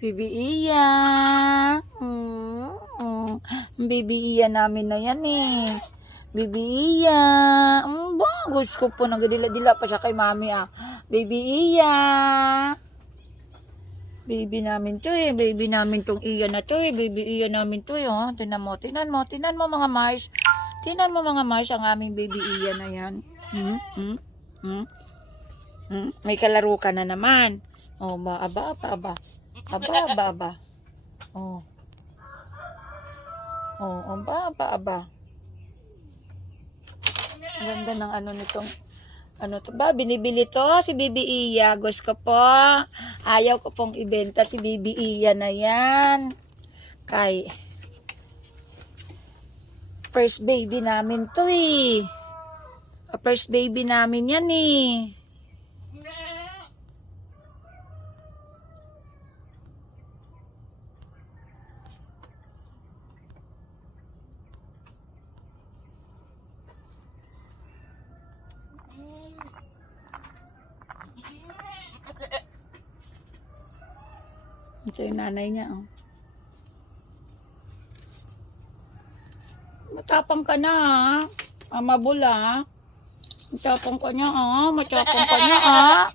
Baby Iya. Baby Iya namin na yan eh. Baby Iya. Gusto ko po. Nagadila-dila pa siya kay mami ah. Baby Iya. Baby namin to eh. Baby namin tong Iya na to eh. Baby Iya namin to eh. Oh. Tinan mo. Tinan mo mga Mars. Tinan mo mga Mars ang aming baby Iya na yan. May kalaro ka na naman. Oh, aba. Aba. Oh. Oh, aba. Ganda ng ano nitong, ano to ba? Binibili to si Baby Iya. Gusto ko po. Ayaw ko pong ibenta si Baby Iya na yan. Kay, first baby namin to eh. First baby namin yan eh. Ito yung nanay niya, oh. Matapang ka na, ha? Amabula, ha? Matapang ka niya, ha? Matapang ka niya, ha?